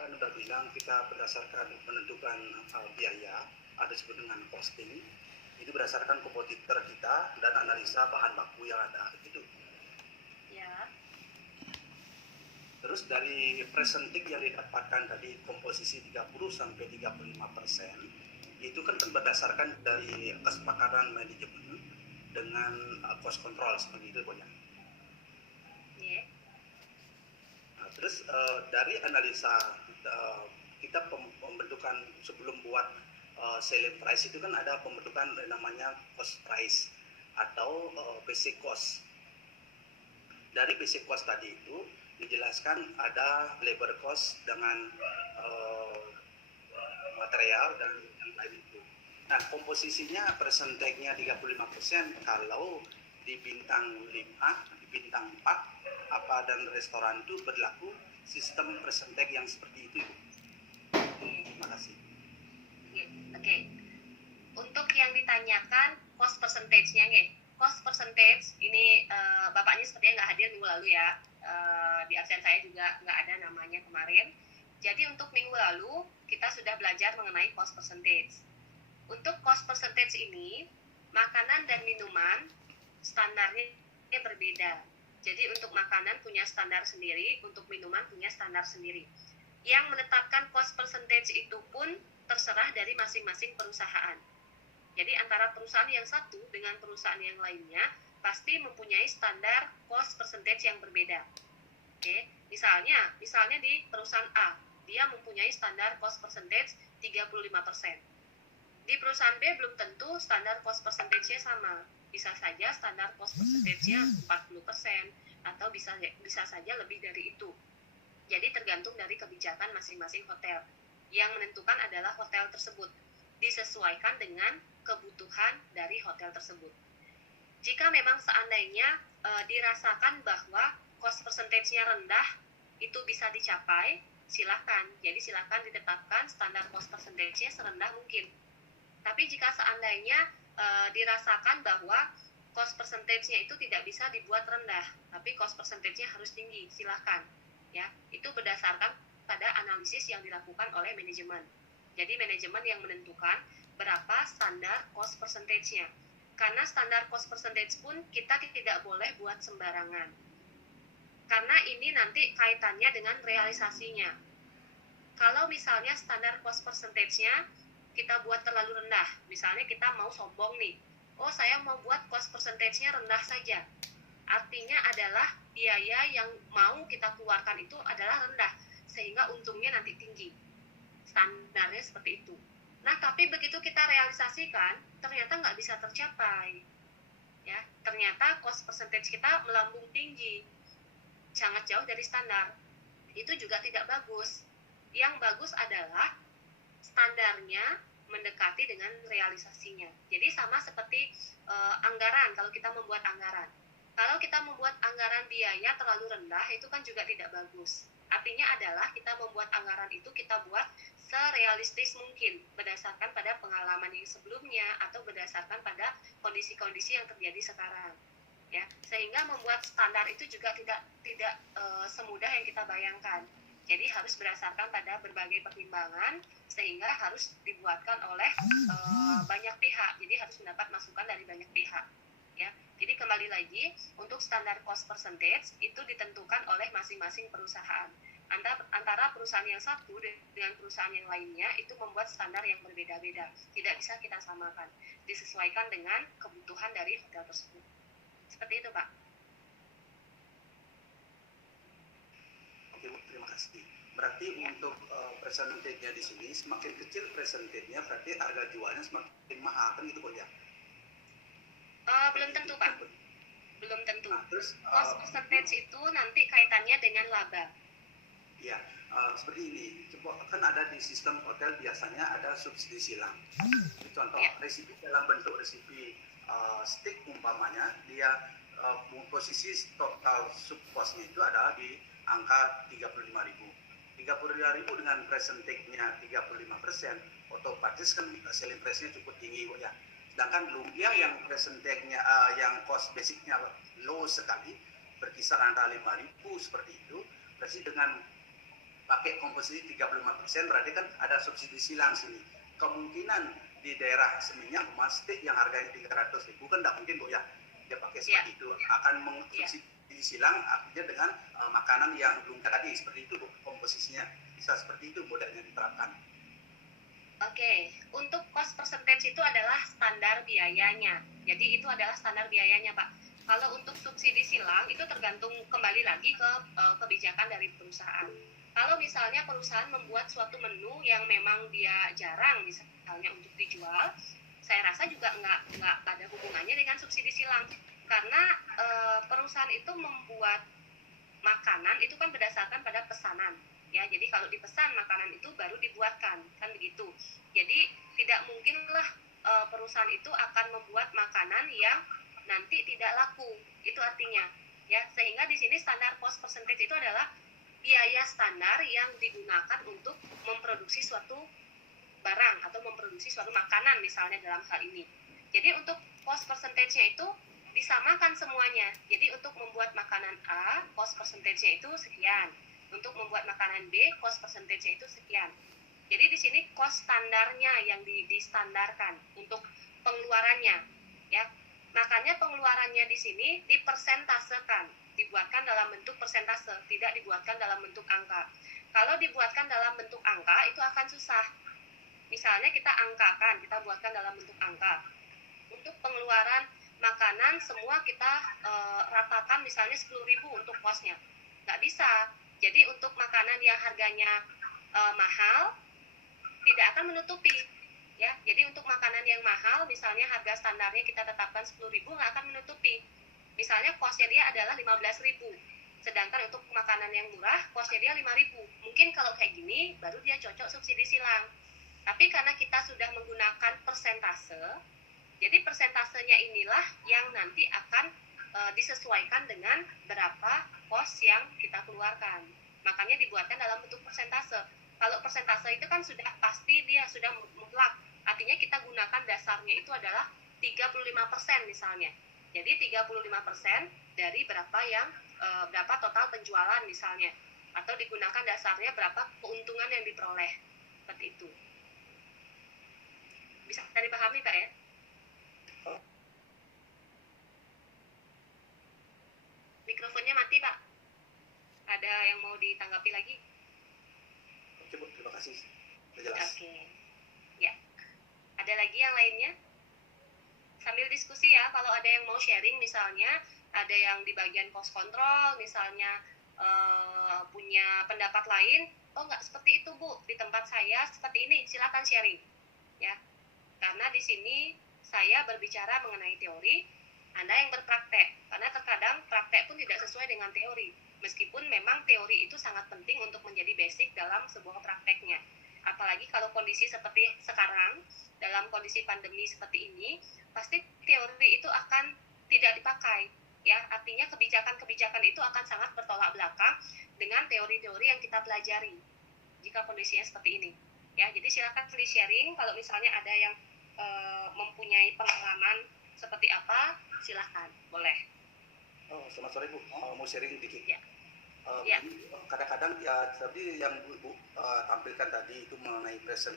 kan udah bilang kita berdasarkan menentukan biaya, ada disebut dengan costing, itu berdasarkan kompetitor kita dan analisa bahan baku yang ada gitu. Ya. Terus dari presentik yang didapatkan tadi komposisi 30-35%, itu kan berdasarkan dari kesepakatan manajemen dengan cost control seperti itu pokoknya. Yeah. Nah, terus dari analisa kita pembentukan sebelum buat selling price itu kan ada pembentukan namanya cost price atau basic cost. Dari basic cost tadi itu dijelaskan ada labor cost dengan material dan yang lain itu. Nah, komposisinya persentasenya 35% kalau di bintang 5, di bintang 4, apa dan restoran itu berlaku sistem persentek yang seperti itu. Terima kasih. Oke. Untuk yang ditanyakan cost percentage-nya nggih. Cost percentage ini bapaknya sepertinya nggak hadir minggu lalu ya. Di absen saya juga nggak ada namanya kemarin. Jadi untuk minggu lalu kita sudah belajar mengenai cost percentage. Untuk cost percentage ini, makanan dan minuman standarnya berbeda. Jadi untuk makanan punya standar sendiri, untuk minuman punya standar sendiri. Yang menetapkan cost percentage itu pun terserah dari masing-masing perusahaan. Jadi antara perusahaan yang satu dengan perusahaan yang lainnya pasti mempunyai standar cost percentage yang berbeda. Oke, misalnya di perusahaan A, dia mempunyai standar cost percentage 35%. Di perusahaan B belum tentu standar cost percentage-nya sama. Bisa saja standar cost percentage-nya 40% atau bisa saja lebih dari itu. Jadi tergantung dari kebijakan masing-masing hotel. Yang menentukan adalah hotel tersebut, disesuaikan dengan kebutuhan dari hotel tersebut. Jika memang seandainya dirasakan bahwa cost percentage-nya rendah, itu bisa dicapai, silakan. Jadi silakan ditetapkan standar cost percentage-nya serendah mungkin. Tapi jika seandainya dirasakan bahwa cost percentage-nya itu tidak bisa dibuat rendah, tapi cost percentage-nya harus tinggi, silakan. Ya, itu berdasarkan pada analisis yang dilakukan oleh manajemen. Jadi manajemen yang menentukan berapa standar cost percentage-nya. Karena standar cost percentage pun kita tidak boleh buat sembarangan. Karena ini nanti kaitannya dengan realisasinya. Kalau misalnya standar cost percentage-nya kita buat terlalu rendah, misalnya kita mau sombong nih, oh saya mau buat cost percentage-nya rendah saja. Artinya adalah biaya yang mau kita keluarkan itu adalah rendah, sehingga untungnya nanti tinggi. Standarnya seperti itu. Nah, tapi begitu kita realisasikan, ternyata nggak bisa tercapai. Ya, ternyata cost percentage kita melambung tinggi, sangat jauh dari standar. Itu juga tidak bagus. Yang bagus adalah standarnya mendekati dengan realisasinya. Jadi sama seperti anggaran, kalau kita membuat anggaran. Kalau kita membuat anggaran biaya terlalu rendah, itu kan juga tidak bagus. Artinya adalah kita membuat anggaran itu kita buat serealistis mungkin, berdasarkan pada pengalaman yang sebelumnya atau berdasarkan pada kondisi-kondisi yang terjadi sekarang. Ya, sehingga membuat standar itu juga tidak semudah yang kita bayangkan. Jadi harus berdasarkan pada berbagai pertimbangan, sehingga harus dibuatkan oleh banyak pihak. Jadi harus mendapat masukan dari banyak pihak. Ya, jadi kembali lagi, untuk standar cost percentage itu ditentukan oleh masing-masing perusahaan. Antara perusahaan yang satu dengan perusahaan yang lainnya itu membuat standar yang berbeda-beda. Tidak bisa kita samakan. Disesuaikan dengan kebutuhan dari hotel tersebut. Seperti itu, Pak. Oke, Bu, terima kasih. Berarti ya, untuk persentasenya di sini semakin kecil persentasenya berarti harga jualnya semakin mahal kan gitu, Bu ya? Belum tentu, Pak. Belum tentu. Nah, terus cost percentage itu nanti kaitannya dengan laba. Ya, seperti ini. Coba kan ada di sistem hotel biasanya ada subsidi silang. Contoh ya, resipi dalam bentuk resipi stick umpamanya, dia posisi total subkosnya itu adalah di angka 35.000. 35.000 dengan persentasenya 35%, otomatis kan selling price-nya cukup tinggi, ya. Sedangkan lumpia yang persentasenya yang cost basicnya low sekali, berkisar antara 5.000 seperti itu, berarti dengan pakai komposisi 35%, berarti kan ada subsidi silang sini. Kemungkinan di daerah seminyak stick yang harganya 300.000 kan tidak mungkin Bu ya dia pakai seperti itu, akan mensubsidi silang artinya dengan makanan yang belum tadi seperti itu Bu, komposisinya bisa seperti itu modelnya diterapkan. Oke, untuk cost percentage itu adalah standar biayanya. Jadi itu adalah standar biayanya, Pak. Kalau untuk subsidi silang itu tergantung kembali lagi ke kebijakan dari perusahaan. Kalau misalnya perusahaan membuat suatu menu yang memang dia jarang misalnya untuk dijual, saya rasa juga nggak ada hubungannya dengan subsidi silang. Karena perusahaan itu membuat makanan itu kan berdasarkan pada pesanan. Ya, jadi kalau dipesan makanan itu baru dibuatkan, kan begitu. Jadi tidak mungkinlah perusahaan itu akan membuat makanan yang nanti tidak laku. Itu artinya, ya. Sehingga di sini standar cost percentage itu adalah biaya standar yang digunakan untuk memproduksi suatu barang atau memproduksi suatu makanan misalnya dalam hal ini. Jadi untuk cost percentage-nya itu disamakan semuanya. Jadi untuk membuat makanan A, cost percentage-nya itu sekian. Untuk membuat makanan B, cost percentage-nya itu sekian. Jadi di sini cost standarnya yang distandarkan untuk pengeluarannya, ya. Makanya pengeluarannya di sini dipersentasekan, dibuatkan dalam bentuk persentase, tidak dibuatkan dalam bentuk angka. Kalau dibuatkan dalam bentuk angka itu akan susah. Misalnya kita angkakan, kita buatkan dalam bentuk angka. Untuk pengeluaran makanan semua kita ratakan misalnya 10.000 untuk cost-nya. Nggak bisa. Jadi untuk makanan yang harganya mahal tidak akan menutupi, ya. Jadi untuk makanan yang mahal misalnya harga standarnya kita tetapkan 10.000 nggak akan menutupi. Misalnya cost-nya dia adalah 15.000. Sedangkan untuk makanan yang murah cost-nya dia 5.000. Mungkin kalau kayak gini baru dia cocok subsidi silang. Tapi karena kita sudah menggunakan persentase, jadi persentasenya inilah yang nanti akan disesuaikan dengan berapa cost yang kita keluarkan. Makanya dibuatkan dalam bentuk persentase. Kalau persentase itu kan sudah pasti dia sudah mutlak. Artinya kita gunakan dasarnya itu adalah 35% misalnya. Jadi 35% dari berapa total penjualan misalnya. Atau digunakan dasarnya berapa keuntungan yang diperoleh. Seperti itu. Bisa dipahami Pak ya? Mikrofonnya mati Pak. Ada yang mau ditanggapi lagi? Oke Bu, terima kasih. Sudah jelas. Oke. Ya. Ada lagi yang lainnya? Sambil diskusi ya, kalau ada yang mau sharing misalnya, ada yang di bagian cost control misalnya punya pendapat lain, oh nggak seperti itu Bu, di tempat saya seperti ini, silakan sharing. Ya. Karena di sini saya berbicara mengenai teori, Anda yang berpraktek. Karena terkadang praktek pun tidak sesuai dengan teori. Meskipun memang teori itu sangat penting untuk menjadi basic dalam sebuah prakteknya. Apalagi kalau kondisi seperti sekarang, dalam kondisi pandemi seperti ini, pasti teori itu akan tidak dipakai. Ya, artinya kebijakan-kebijakan itu akan sangat bertolak belakang dengan teori-teori yang kita pelajari. Jika kondisinya seperti ini. Ya, jadi silakan please sharing kalau misalnya ada yang mempunyai pengalaman seperti apa, silakan, boleh. Selamat sore Bu, mau sharing dikit. Ya. Ya. Kadang-kadang ya tadi yang Bu tampilkan tadi itu mengenai presentasi